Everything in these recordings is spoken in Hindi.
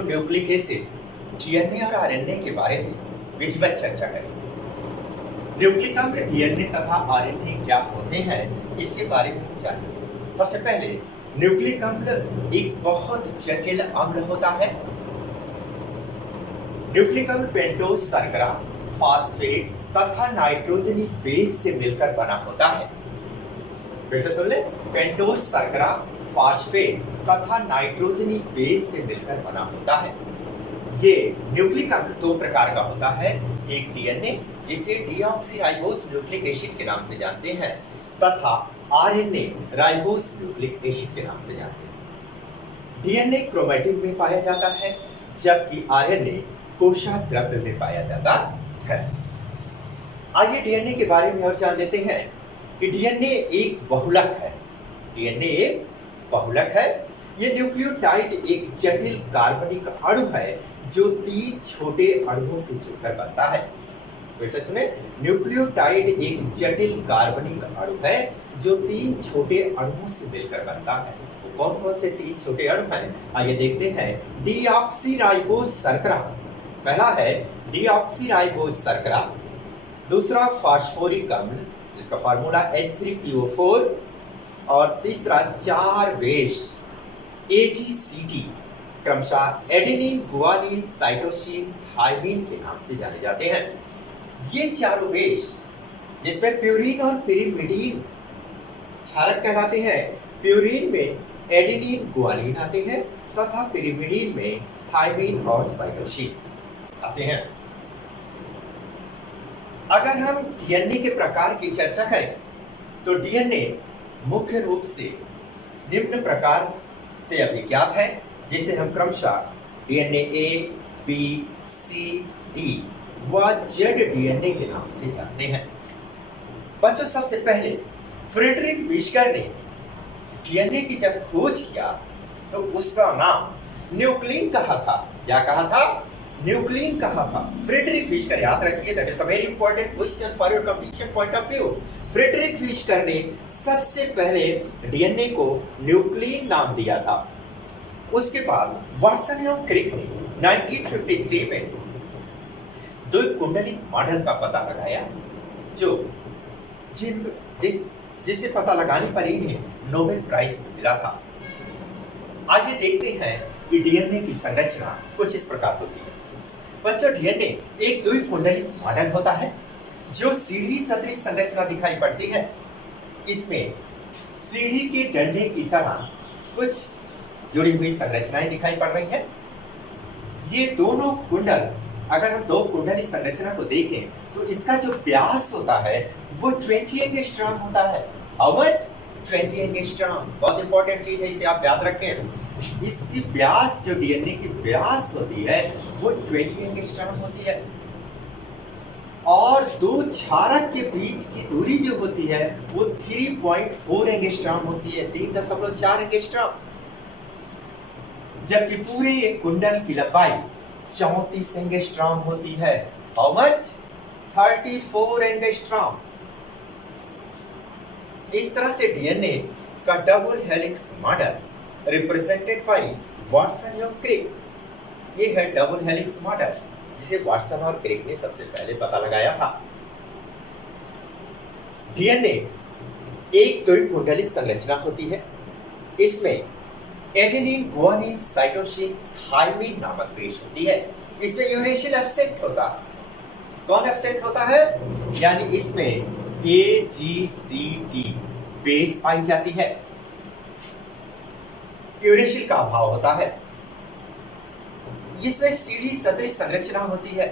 महत्वपूर्ण न्यूक्लिक एसिड डीएनए और आरएनए के बारे में विधिवत चर्चा करें। न्यूक्लिक अम्ल डीएनए तथा आरएनए क्या होते हैं इसके बारे में हम जानेंगे। सबसे पहले न्यूक्लिक अम्ल एक बहुत जटिल अम्ल होता है। न्यूक्लिक अम्ल पेंटोज शर्करा, फास्फेट तथा नाइट्रोजनी बेस से मिलकर बना होता है। फिर से सुन ले, पेंटोज शर्करा, फास्फेट तथा नाइट्रोजनी बेस से मिलकर बना होता है। ये न्यूक्लिक अम्ल दो प्रकार का होता है, एक डीएनए जिसे डीऑक्सीराइबोस न्यूक्लिक एसिड के नाम से जानते हैं तथा आरएनए राइबोस न्यूक्लिक एसिड के नाम से जानते हैं। डीएनए क्रोमैटिन में पाया जाता है जबकि आरएनए कोशाद्रव्य में पाया जाता है। आइए डीएनए के बारे में और जान लेते हैं कि डीएनए एक बहुलक है। डीएनए एक बहुलक है। ये न्यूक्लियोटाइड एक जटिल कार्बनिक अणु है जो 3 छोटे अणुओं से जुड़कर बनता है। फिर से सुने, न्यूक्लियोटाइड एक जटिल कार्बनिक अणु है जो 3 छोटे अणुओं से मिलकर बनता है। तो कौन कौन से 3 छोटे अणु हैं? आइए देखते हैं। डीऑक्सीराइबोस शर्करा, पहला है डीऑक्सीराइबोस शर्करा, दूसरा फास्फोरिक अम्ल जिसका फार्मूला H3PO4 और तीसरा 4 बेस AGCT क्रमशः एडेनिन, गुआनिन, साइटोसिन, थाइमिन के नाम से जाने जाते हैं। ये चारों बेस जिसमें प्यूरिन और पिरिमिडीन क्षारक कहलाते हैं। प्यूरिन में एडेनिन, गुआनिन आते हैं तथा पिरिमिडीन में थाइमिन और साइटोसिन आते हैं। अगर हम डीएनए के प्रकार की चर्चा करें तो डीएनए मुख्य रूप से निम्न प्रकार से अभिज्ञात है जिसे हम क्रमशः डीएनए ए, बी, सी, डी व जेड डीएनए के नाम से जानते हैं। बच्चों, सबसे पहले फ्रेडरिक विस्कर ने डीएनए की जब खोज किया तो उसका नाम न्यूक्लिन कहा था। क्या कहा था? न्यूक्लिन कहा था। फ्रेडरिक विस्कर, याद रखिए, that is a very important question for your competition point of view. Frederick Wisker ने सबसे पहले डीएनए को न्यूक्लिन नाम दिया था। उसके बाद वाटसन एवं क्रिक ने 1953 में द्विकुंडलित मॉडल का पता लगाया जो जिसे पता लगाने पर इन्हें नोबेल प्राइज मिला था। आइए देखते हैं कि डीएनए की संरचना कुछ इस प्रकार होती है। बच्चों, डीएनए एक द्विकुंडलित मॉडल होता है जो सीढ़ी सदृश संरचना दिखाई पड़ती है। इसमें सीढ़ी के डंडे की तरह कुछ जुड़ी हुई संरचनाएं दिखाई पड़ रही है। ये दोनों कुंडल, अगर हम दो कुंडली संरचना को देखें तो इसका जो व्यास होता है वो 20 एंगस्ट्रॉम होता है। How much? 20 एंगस्ट्रॉम। बहुत इंपॉर्टेंट चीज है, इसे आप याद रखें। इसकी व्यास, जो डीएनए की व्यास होती है वो 20 एंगस्ट्रॉम होती है और दो क्षारक के बीच की दूरी जो होती है वो 3.4 एंगस्ट्रॉम होती है, 3.4 एंगस्ट्रॉम। जबकि पूरे एक कुंडल की लंबाई 34 एंगस्ट्रॉम होती है। How much? 34 एंगस्ट्रॉम। इस तरह से डीएनए का double helix model represented by Watson और क्रिक, ये है डबल हेलिक्स मॉडल जिसे वाटसन और क्रिक ने सबसे पहले पता लगाया था। डीएनए एक द्विकुंडलित संरचना होती है। इसमें एडेनिन, गुआनिन, साइटोसिन, थाइमिन नामक बेस होती है। इसमें यूरेशियल एब्सेंट होता है। कौन एब्सेंट होता है? यानी इसमें AGCT बेस पाई जाती है। यूरेशियल का अभाव होता है। इसमें सीढ़ी सदृश संरचना होती है।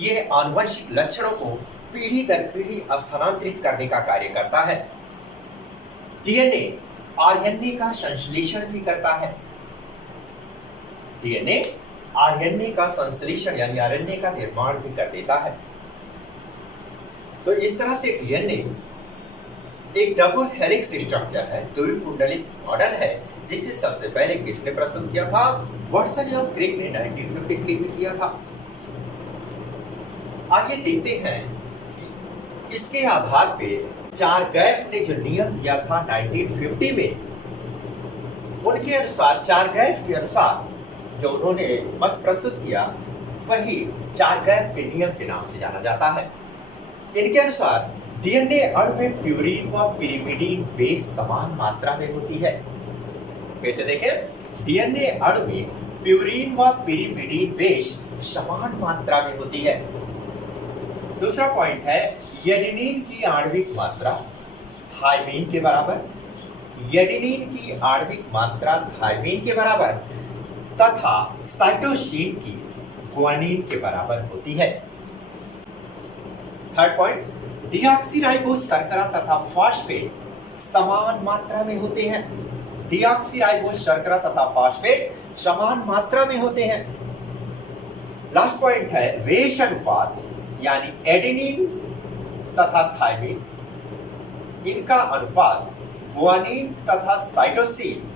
यह आनुवंशिक लक्षणों को पीढ़ी दर पीढ़ी स्थानांतरित करने का कार्य करता है। डीएनए आरएनए का संश्लेषण भी करता है। डीएनए आरएनए का संश्लेषण यानी आरएनए का निर्माण भी कर देता है। तो इस तरह से डीएनए एक डबल हेलिक्स स्ट्रक्चर है, द्विकुंडलित मॉडल है जिसे सबसे पहले किसने प्रस्तुत किया था? वाटसन और क्रिक ने 1953 में किया था। आइए देखते हैं कि इसके आधार पे चारगैफ ने जो नियम दिया था 1950 में, उनके अनुसार, चारगैफ के अनुसार जो उन्होंने मत प्रस्तुत किया वही चारगैफ के नियम के नाम से जाना जाता है। इनके अनुसार डीएनए अणु में प्यूरिन व पिरिमिडीन बेस समान मात्रा में होती है। फिर से देखें, डीएनए अणु में प्यूरिन व पिरिमिडीन बेस समान मात्रा में होती है। दूसरा पॉइंट है एडेनिन की आणविक मात्रा थायमीन के बराबर, एडेनिन की आणविक मात्रा थायमीन के बराबर तथा साइटोसिन की गुआनिन के बराबर होती है। थर्ड पॉइंट, डीऑक्सीराइबोस शर्करा तथा फॉस्फेट समान मात्रा में होते हैं। डीऑक्सीराइबोस शर्करा तथा फॉस्फेट समान मात्रा में होते हैं। लास्ट पॉइंट है वेश अनुपात, यानी एडेनिन तथा थायमीन, इनका अनुपात गुआनिन तथा साइटोसिन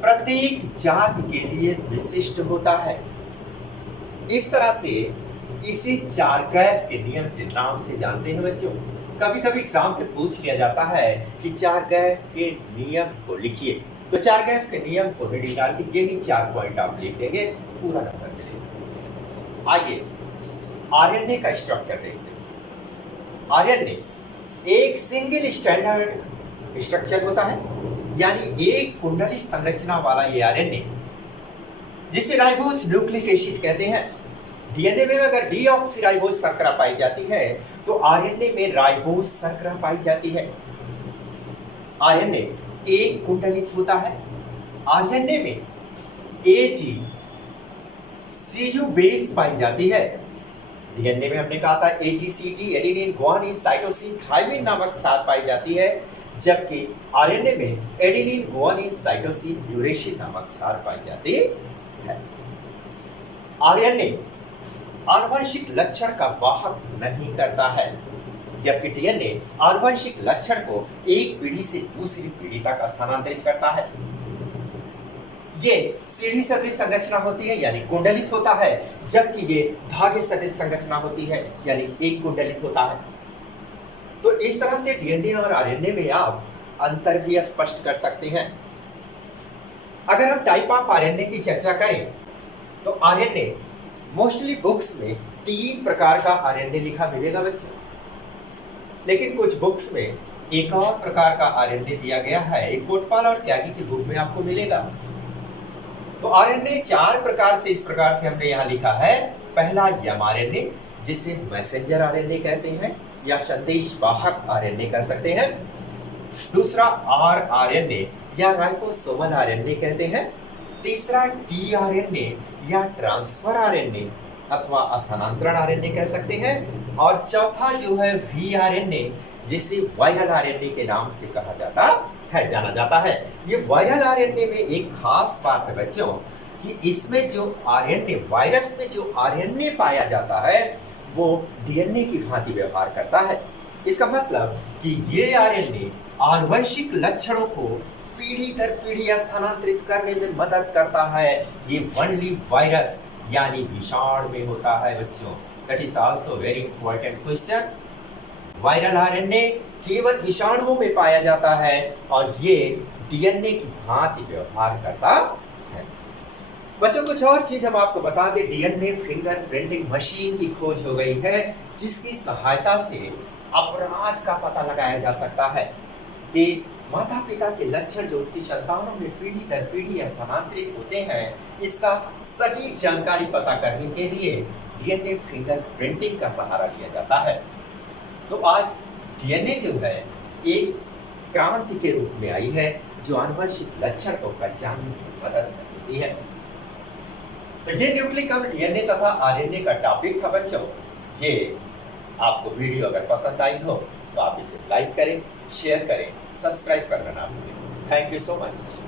प्रत्येक जाति के लिए विशिष्ट होता है। इस तरह से इसे चारगैफ के नियम के नाम से जानते हैं बच्चों। कभी कभी एग्जाम पे पूछ लिया जाता है कि चारगैफ के नियम को लिखिए, तो चारगैफ के नियम को हेडिंग डाल के यही 4 पॉइंट आप लिख देंगे, पूरा नंबर मिलेगा। आइए आरएनए का स्ट्रक्चर देखते हैं। आरएनए एक सिंगल स्टैंडर्ड स्ट्रक्चर होता है, यानी एक कुंडलित संरचना वाला ये आरएनए, जिसे राइबोस न्यूक्लिक एसिड कहते हैं। डीएनए में अगर डीऑक्सीराइबोस शर्करा पाई जाती है तो आरएनए में राइबोस शर्करा पाई जाती है। आरएनए एक कुंडलित होता है। आरएनए में एजी सीयू बेस पाई जाती है। डीएनए में हमने कहा था एजीसीटी, एडेनिन, गुआनिन, साइटोसिन, थायमीन नामक क्षार पाई जाती है, जबकि आरएनए में एडेनिन, गुआनिन, साइटोसिन, यूरेसिन नामक क्षार पाई जाती है। आरएनए आनुवंशिक लक्षण का वाहक नहीं करता है, जबकि डीएनए आनुवंशिक लक्षण को एक पीढ़ी से दूसरी पीढ़ी तक स्थानांतरित करता है। ये सीढ़ी सदृश संरचना होती है, यानी कुंडलित होता है, जबकि ये धागे सदृश संरचना होती है, यानी एक कुंडलित होता है। तो इस तरह से डीएनए और आरएनए में आप अंतर भी स्पष्ट कर सकते हैं। अगर हम टाइप ऑफ आरएनए की चर्चा करें तो आरएनए मोस्टली बुक्स में 3 प्रकार का आरएनए लिखा मिलेगा बच्चों, लेकिन कुछ बुक्स में एक और प्रकार का आरएनए दिया गया है। एक कोटपाल और त्यागी की बुक में आपको मिलेगा। तो आरएनए 4 प्रकार से इस प्रकार से हमने यहाँ लिखा है। पहला एमआरएनए, जिसे मैसेंजर आरएनए कहते हैं या संदेश वाहक आरएनए कह सकते हैं। दूसरा आरआरएनए या राइबोसोमल आरएनए कहते हैं। तीसरा टीआरएनए या ट्रांसफर आरएनए अथवा स्थानांतरण आरएनए कह सकते हैं। और चौथा जो है वीआरएनए, जिसे वायरल आरएनए के नाम से कहा जाता है, जाना जाता है। ये वायरल आरएनए में एक खास बात है बच्चों कि इसमें जो आरएनए, वायरस में जो आरएनए पाया जाता है वो डीएनए की भांति व्यवहार करता है। इसका मतलब कि ये आरएनए आनुवंशिक लक्षणों को पीढ़ी दर पीढ़ी स्थानांतरित करने में मदद करता है। ये ओनली वायरस यानी विषाणु में होता है बच्चों। That is also very important question. Viral RNA केवल विषाणुओं में पाया जाता है और ये डीएनए की भांति व्यवहार करता है। बच्चों कुछ और चीज हम आपको बता दें, डीएनए फिंगर प्रिंटिंग मशीन की खोज हो गई है, जिसकी सहायता से अपराध का पता लगाया जा सकता है कि माता पिता के लक्षण जो उनकी संतानों में पीढ़ी दर पीढ़ी स्थानांतरित होते हैं, इसका सटीक जानकारी पता करने के लिए डीएनए फिंगर प्रिंटिंग का सहारा लिया जाता है। तो आज डीएनए जो है एक क्रांति के रूप में आई है, जो आनुवंशिक लक्षण को पहचानने में मदद करती है। तो ये न्यूक्लिक अम्ल डीएनए तथा आरएनए का टॉपिक था बच्चों। ये आपको वीडियो अगर पसंद आई हो तो आप इसे लाइक करें, शेयर करें, सब्सक्राइब करना ना भूलें। Thank you so much.